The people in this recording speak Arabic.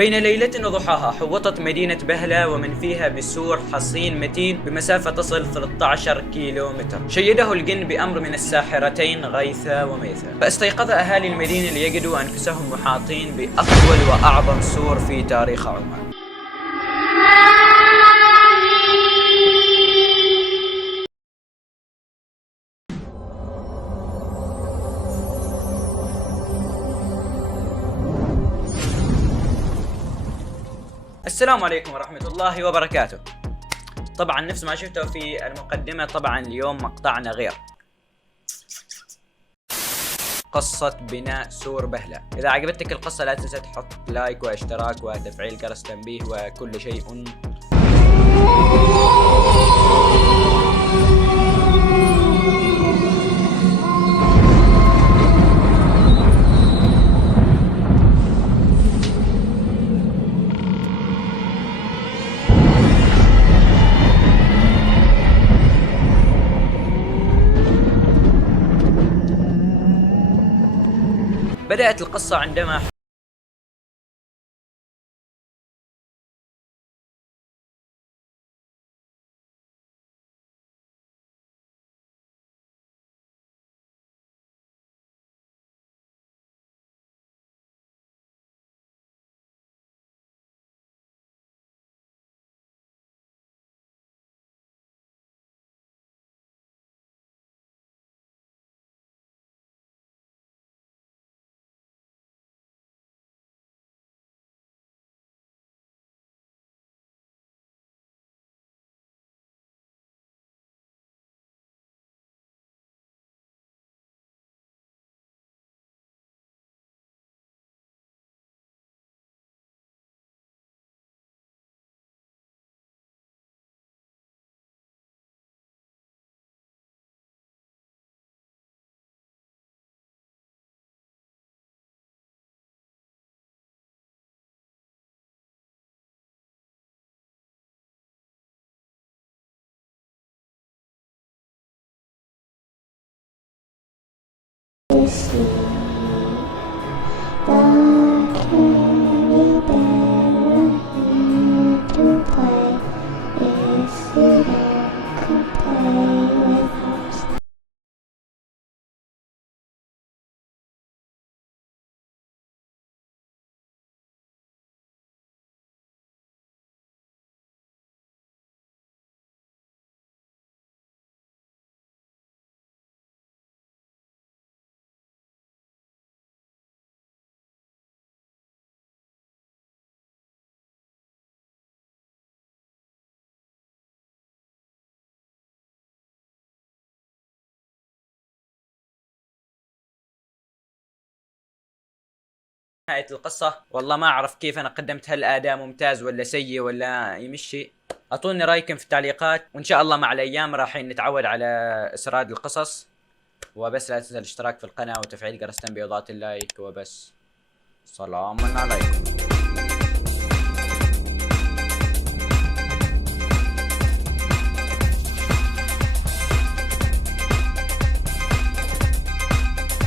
بين ليلة وضحاها حوطت مدينة بهلة ومن فيها بسور حصين متين بمسافة تصل 13 كيلومتر، شيده الجن بأمر من الساحرتين غيثة وميثة، فاستيقظ أهالي المدينة ليجدوا أنفسهم محاطين بأطول وأعظم سور في تاريخ عمان. السلام عليكم ورحمة الله وبركاته. طبعا نفس ما شفتوا في المقدمة، طبعا اليوم مقطعنا غير قصة بناء سور بهلة. إذا عجبتك القصة لا تنسى تحط لايك واشتراك وتفعيل جرس تنبيه وكل شيء. بدأت القصة عندما نهاية القصة، والله ما أعرف كيف أنا قدمت، هل أداء ممتاز ولا سيء ولا يمشي؟ أعطوني رأيكم في التعليقات، وإن شاء الله مع الأيام راح نتعود على إسراد القصص. وبس لا تنسى الاشتراك في القناة وتفعيل جرس التنبيهات اللايك وبس. سلام عليكم.